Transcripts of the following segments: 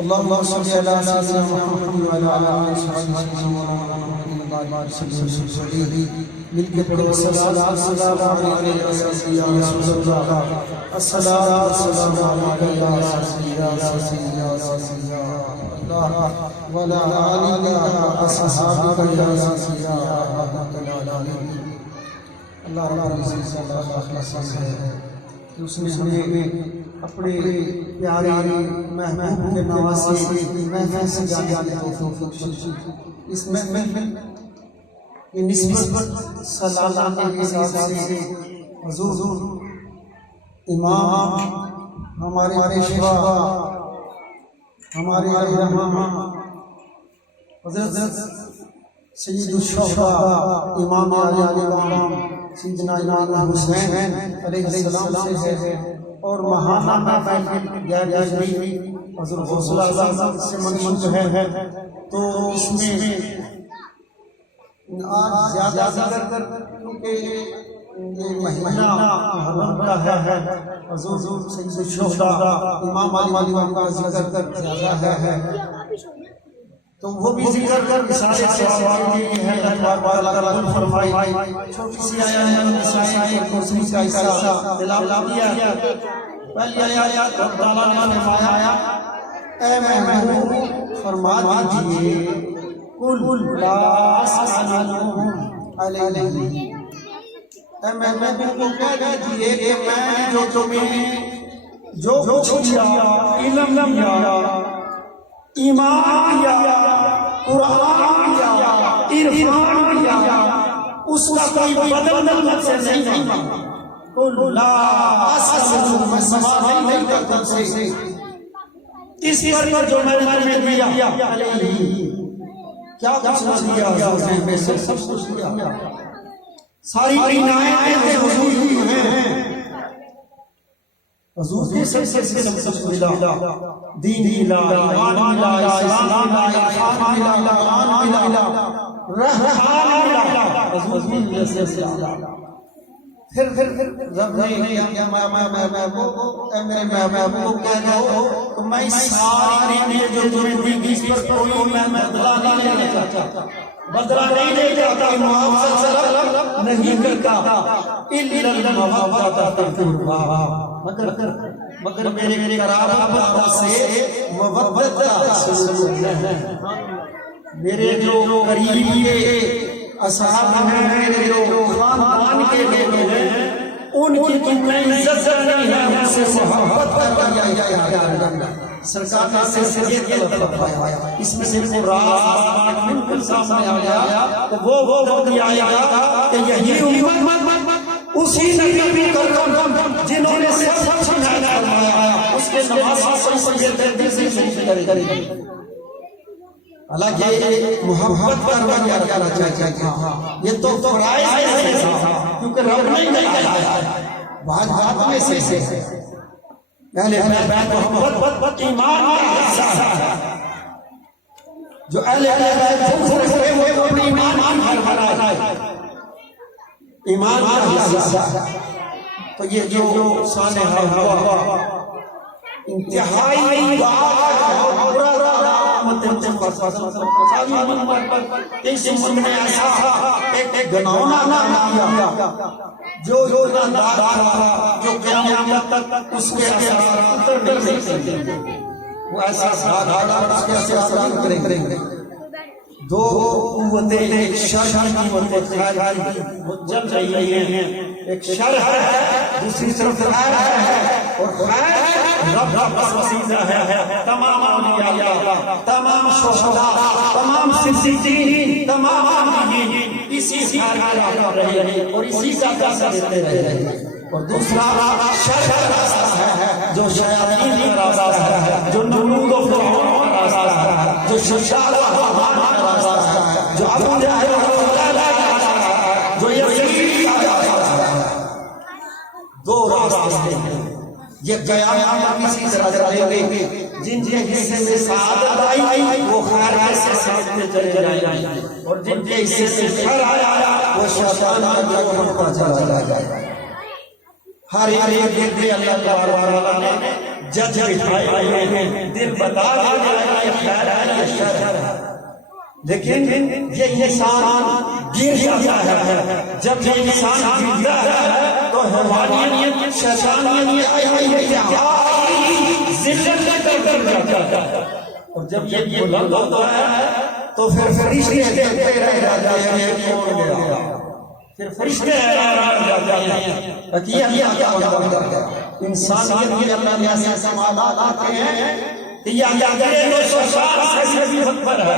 اللهم صل على سيدنا محمد وعلى آله وصحبه مل کے پڑھو السلام علیکم یا رسول اللہ، السلام علیکم یا رسول اللہ وعلى آلك وأصحابك يا رسول اللہ۔ اللہ رب العزت سے اللہ خالص ہے کہ اس نے ہمیں اپنے پیارے محبوب کے نواسے محفل سے جانے کی توفیق بخشی۔ اس محفل کی نسبت سالانہ کے حساب سے حضور امام ہمارے پیشوا ہمارے رہنما حضرت سید الشہداء امام علی مقام سیدنا امام حسین علیہ السلام سے ہے، اور مہانہ محفل غیر جزوی حضور غوث الاعظم سے منسوب ہے، تو اس میں آج زیادہ ذکر کیونکہ یہ مہینہ محرم کا ہے، حضور سید الشہداء امام علی مقام کا ذکر زیادہ ہے، تو وہ بھی ذکر کر سارے ثواب کے لیے ہے۔ اللہ تعالیٰ فرمائی چھوٹی سی آیت نسائی دوسری کا حصہ تلاوت کیا۔ پہلی آیت رب تعالیٰ نے فرمایا اے محبوب فرما دیجئے قل لا اسألکم علیہ، اے محبوب کو کہہ دیجئے کہ میں جو تمہیں جو کچھ دیا، علم دیا، ایمان دیا، قرآن دیا، عرفان دیا، اس کا کوئی بدل مجھ سے نہیں مانگا۔ قل لا اسألکم، میں سوال نہیں کرتا تم سے اس پر جو میں نے تمہیں دیا علیہ، کیا کچھ دیا حضور نے؟ میں سے سب کچھ دیا، ساری عنایتیں حضور کی ہیں، حضور نے سب کچھ ملا، دین ملا، ایمان ملا، اسلام ملا، عرفان ملا، قرآن ملا، رحمان ملا، حضور نے سے ملا۔ پھر رب نے میرے محبوب کہہ دو کہ میں ساری نعمتیں جو تمہیں دی اس پر کوئی میں بدلہ نہیں لینا چاہتا، بدلہ نہیں لینا چاہتا، معاوضہ نہیں کرتا، الا المودۃ فی القربیٰ، مگر میرے قرابت سے مودت کا سلوک ہے۔ میرے جو قریب کے اصحاب ہیں، میرے جو خاندان کے لوگ ہیں، ان کی تم نے عزت کرنی ہے، ان سے محبت کرنا۔ سرکار نے سے یہ طلب فرمایا، اس میں سے وہ راز من کر سامنے آیا، تو وہ وقت آیا کہ یہی امت اسی نبی کا کام جنہوں نے سب فرمایا اس کے نواسا سے یہ دل سے کرے۔ حالانکہ محبت کرنا کیا چاہیے، یہ تو فرائض ہے کیونکہ رب نہیں آیا، بعد میں سے پہلے بیت محبت ایمان کا حصہ ہے، جو اہل بیت ہوئے وہ اپنے ایمان ہر ایمان کا حصہ۔ تو یہ جو سانحہ ہوا انتہائی اس امت نے ایسا ایک گناہوں نہ کیا جو دار تھا، جو قیامت تک اس کے اثرات نہیں سکتے، وہ ایسا دار اس کے اثرات کریں گے۔ دو قوتیں، ایک شر کی قوت خیر کی وہ جل رہی ہیں، ایک شر ہے دوسری طرف خیر ہے، اور خیر رب کا وسیلہ ہے۔ تمام انبیاء، تمام شہداء، تمام صدیقین، تمام انبیاء اسی خیر کا کر رہے ہیں اور اسی کا درس دیتے رہے ہیں۔ اور دوسرا شر کا راستہ ہے جو شیاطین کا راستہ ہے، جو نمرود و فرعون کا راستہ ہے، جو شجاع و حامان کا راستہ ہے، جو ابو جہل و جو یزید کا راستہ ہے۔ دو راستے ہیں، یہ قیامت کسی طرح چلیں گے، جن کے حصے میں سعادت آئی وہ خیر سے ساتھ چلے جائیں گے، اور جن کے حصے سے شر آیا وہ شیطان کا گروہ پر چلا جائے گا۔ ہر ایک دل پہ اللہ تبارک و تعالیٰ نے جج بٹھائے ہوئے ہیں، دل بتا دیا ہے یہ خیر ہے یہ شر ہے، لیکن یہ انسان گر جاتا ہے، جب یہ انسان گرتا ہے تو حیوانیت شیطانیت ذلت کر جاتا ہے، اور جب یہ بلند ہوتا ہے تو پھر فرشتے کہتے رہ جاتے ہیں کون گیا، پھر فرشتے حیران رہ جاتے ہیں کہ یہ کیا بندہ ہے۔ انسانیت کے اللہ نے ایسے سمالات آتے ہیں کہ یہ اگر 260 سے بھی اکبر ہے،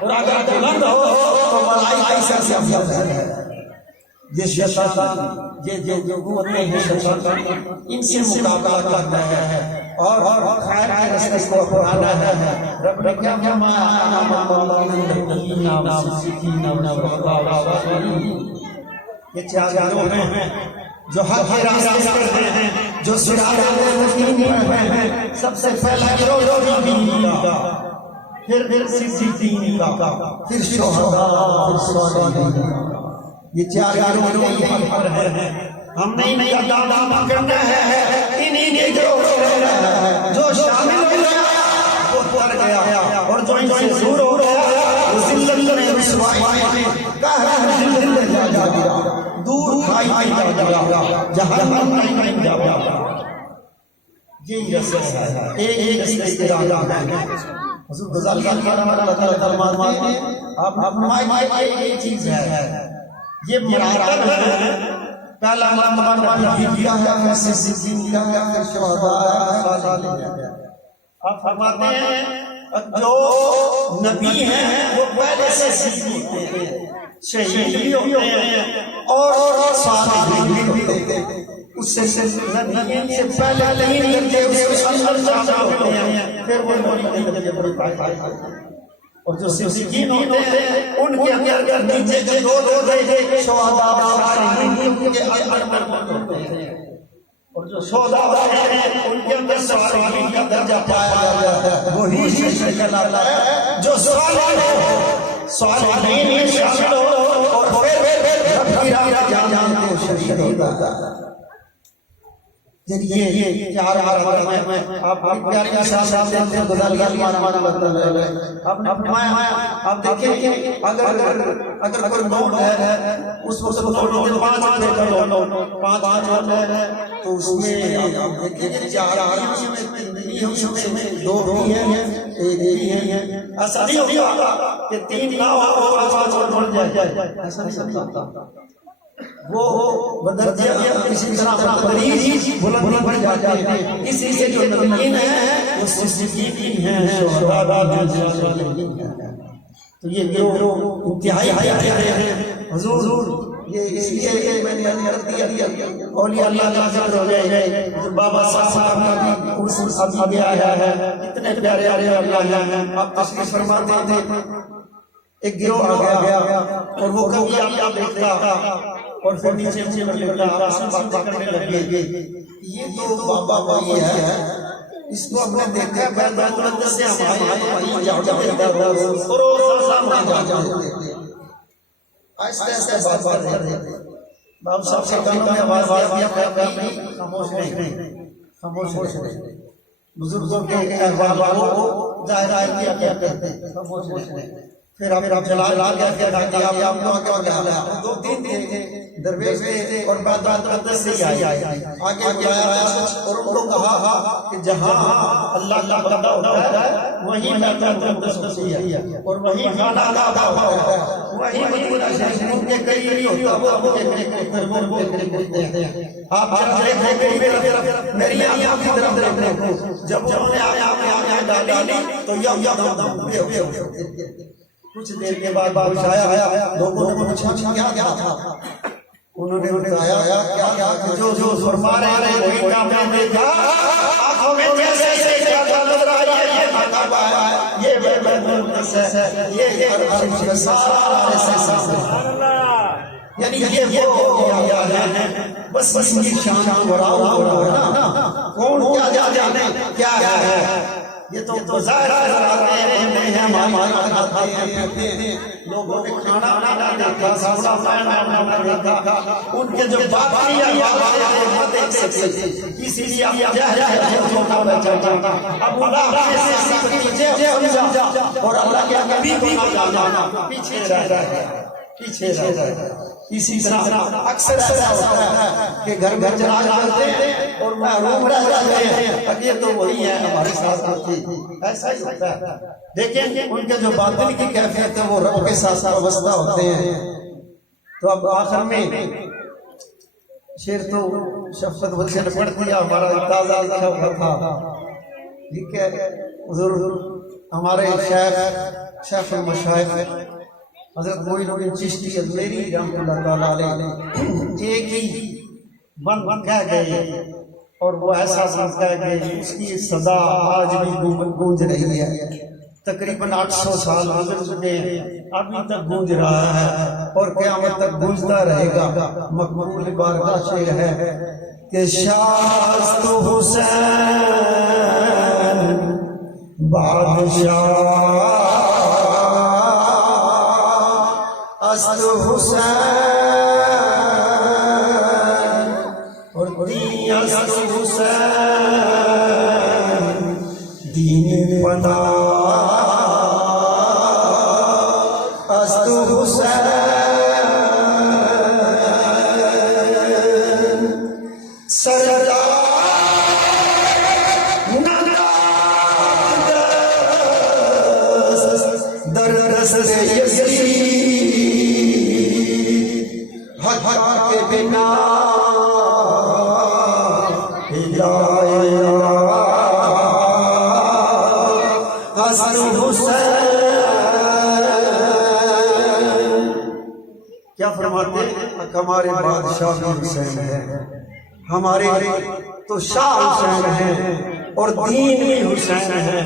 اور اگر بلند ہو تو ملائکہ سے افضل ہے۔ یہ شیطان یہ قوتیں ہیں شیطان، ان سے مقابلہ کرنا ہے اور خیر کے راستے کو اپنانا ہے۔ رب نے کیا فرمایا، یہ چار لوگ ہیں جو حق کے راستے کرتے ہیں، جو صراط مستقیم پر ہیں۔ سب سے پہلا گروہ نبی کا، پھر صدیقین کا، پھر شہداء، پھر صالحین۔ یہ چار گروہ یہاں پر ہیں، ہم نے ان کا دعویٰ کرنا ہے، انہی نے جو شامل ہو گیا وہ تر گیا، اور جو ان سے دور ہو گیا وہ ذلت میں رسوائی میں قہر میں جا گیا، دور کھائی جا گیا، جہنم میں جا گیا۔ یہی رسول ہے، ایک رسول ہے۔ حضور غزالی اللہ تعالیٰ فرماتے ہیں آپ فرمائے یہ چیز ہے، یہ مراتب ہے، پہلا مرتبہ نبی کا ہے، پھر صدیقین کا ہے، پھر شہداء ہے، صالحین ہے۔ آپ فرماتے ہیں جو نبی ہیں وہ پہلے سے صدیق ہوتے ہیں، شہید بھی ہوتے ہیں اور صالحین بھی ہوتے ہیں۔ اس سے نبی سے پہلے نہیں کرتے، اس کے اندر شامل ہوتے ہیں، پھر وہ نبی بڑی بات ہے۔ اور جو صدیقین ہوتے ہیں ان کے اندر نیچے کے دو درجے شہداء اور صالحین کے اندر ہوتے ہیں، اور جو شہداء ہیں ان کے اندر صالحین کا درجہ پایا جاتا ہے۔ وہی شیشے کا لالا ہے جو صالحین میں شامل ہو اور پھر رب کی راہ جانے کو شہید ہوتا ہے۔ یہ چار حرمت میں آپ پیارے کے ساتھ دیکھتے ہیں غزالی اللہ آپ دیکھیں اگر کوئی نوٹ ہے اس وقت نوٹ 5 ہے تو اس میں آپ دیکھیں 4 میں 2 بھی ہیں، 1 بھی ہیں۔ ایسا نہیں ہوتا کہ 3 نہ ہو اور 5 بن جائے، ایسا نہیں ہوتا۔ وہ بدرجہ کسی طرح مریض بلند بن جاتے ہیں، اسی سے جو نبیین ہیں وہ صدیقین ہیں، شہداء ہیں۔ تو یہ گروہ انتہائی ہیں۔ حضور یہ اس لیے میں نے عرض کیا اولیاء اللہ کا ذکر ہو جائے، جو بابا صاحب کا بھی عرص ابھی آیا ہے، اتنے پیارے اللہ ہیں۔ آپ تشریف فرماتے تھے ایک گروہ آ گیا اور وہ کبھی آپ دیکھتا اور پھر نیچے لگا آپ سے بات کرنے لگے، یہ تو بابا بھائی ہے، اس کو ہم نے دیکھا بیت المقدس سے ہمارے جاتے اور روزہ جاتے تھے، آہستہ آہستہ بات کر رہے تھے۔ باب صاحب سے کانوں میں آواز دیا، خاموش رہے، بزرگوں کے احوالوں کو ظاہر کیا کرتے ہیں، خاموش رہے۔ پھر آپ چلا گیا، پھر آپ کو آگے بلایا، 2-3 تھے درویش تھے اور بعد مقدس سے آئے، آگے بلایا اور ان کو کہا کہ جہاں اللہ کا بندہ ہوتا ہے وہیں بیت المقدس ہوتی ہے اور وہیں کھانا کھاتا ہوتا ہے، وہیں مدینہ شریف ان کے قریب ہوتا ہے، وہ کے قریب ہیں۔ آپ دیکھیں کہ میری آنکھوں کی طرف دیکھیں، جب انہوں نے آنکھیں ڈالی تو کچھ دیر کے بعد بارش آیا، لوگوں نے پوچھا کیا تھا، انہوں نے بتایا کیا جو فرما رہے ہیں وہی کام میں دیکھا، آنکھوں میں جیسے کیا نظر آیا، یہ مکتب ہے، یہ بیت المقدس ہے، یہ عرش کے سارے سبحان اللہ، یعنی یہ وہ ہے بس ان کی شان ہو رہا ہے نا، کون کیا جانے کیا ہے، یہ تو بظاہر لوگوں نے کھانا دیکھا، سبزہ دیکھا، ان کے جو باقی دیکھ سکتے، اسی لیے اب اللہ اور اللہ کے نبی کو نہ جانا پیچھے رہ رہا ہے۔ اسی طرح اکثر ایسا ہوتا ہے کہ گھر میں چلا جاتے ہیں اور محروم رہ جاتے ہیں، اب یہ تو وہی ہے ہمارے ساتھ ہوتی، ایسا ہی ہوتا ہے۔ دیکھیں ان کے جو باطن کی کیفیت ہے وہ رب کے ساتھ وابستہ ہوتے ہیں۔ تو اب آخر میں شعر تو شفقت بچے نے پڑھ دیا، ہمارا تازہ لکھا ہوا تھا، ٹھیک ہے۔ حضور ہمارے شیخ المشائخ حضرت معین الدین چشتی اجمیری رحمۃ اللہ تعالیٰ علیہ ایک ہی بند کہہ گئے اور وہ ایسا بند کہہ گئے، اس کی صدا آج بھی گونج رہی ہے۔ تقریباً 800 سال گزر چکے ہیں، ابھی تک گونج رہا ہے اور قیامت تک گونجتا رہے گا۔ مقبول بارگاہ شعر ہے کہ شاست حسین بادشاہ است حسین اور دین است حسین، دین پناہ است حسین، سردار در دست یزید، حق کے بنا حسن حسین۔ کیا فرماتے ہیں؟ ہمارے بادشاہ بھی حسین ہے، ہمارے تو شاہ حسین ہیں اور دین بھی حسین ہے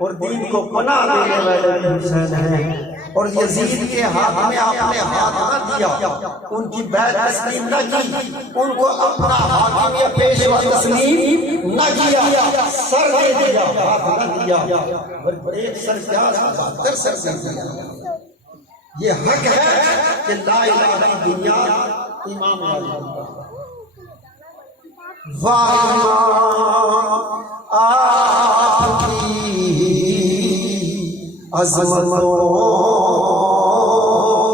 اور دین کو پناہ دینے والے بھی حسین ہیں۔ اور یزید کے ہاتھ میں آپ نے ہاتھ نہ دیا، ان کی بیعت تسلیم نہ کی، ان کو اپنا حاکم یا پیشوا تسلیم نہ کیا، سر دے دیا، ہاتھ نہ دیا، ایک سر کیا 72 سر دے دیا۔ یہ حق ہے کہ لا الہ کی دنیا امام علی آپ کی عظمتوں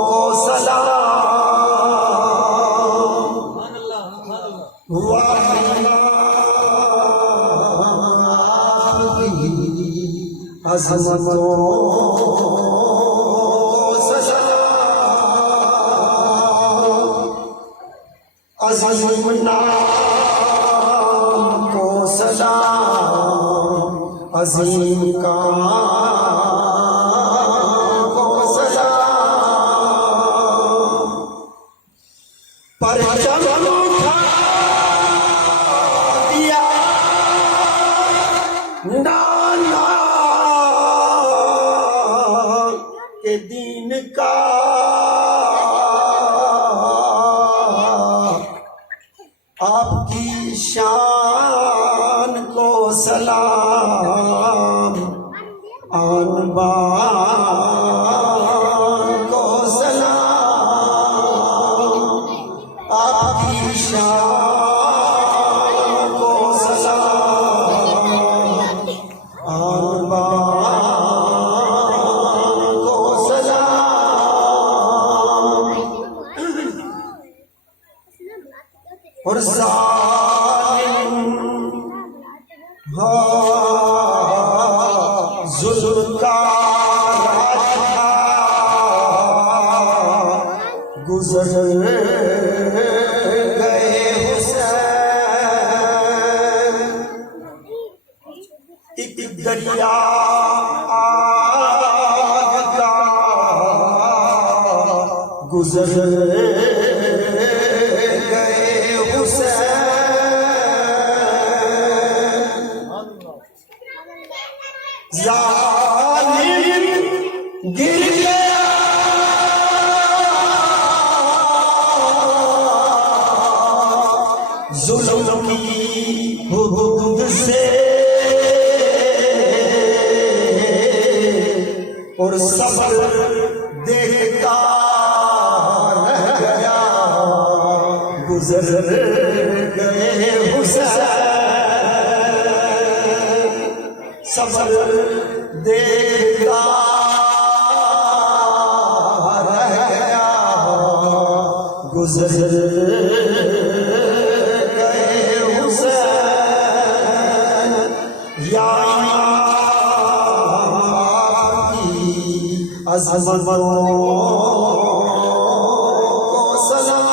کو سلام، عظمتوں کو سلام، عظیم نام کو سلام، عظیم کام کو سلام، پرچم اٹھا دیا نانا کے دین کا، آپ کی شان کو سلام، آن بان کو سلام، آپ کی شان کو سلام، آن بان کو سلام، اور ظالم ظلم کا راج تھا، گزر گئے حسین، ایک دریا آگ کا گزر گئے حسین، ظالم گر گیا ظلم کی حدود سے، اور صبر دیکھتا رہ گیا گزر گئے حسین صبر دیکھتا رہ گیا گزر گئے حسین یا عظمتوں کو سلام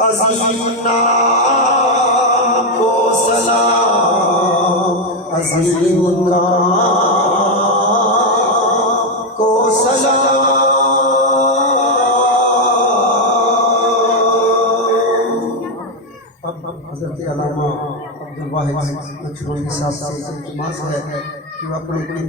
عظیم نام کو سلام عظیم نام کو سلام حضرت علامہ عبدالواحد لکشمنی صاحب سے التماس ہے کہ وہ اپنے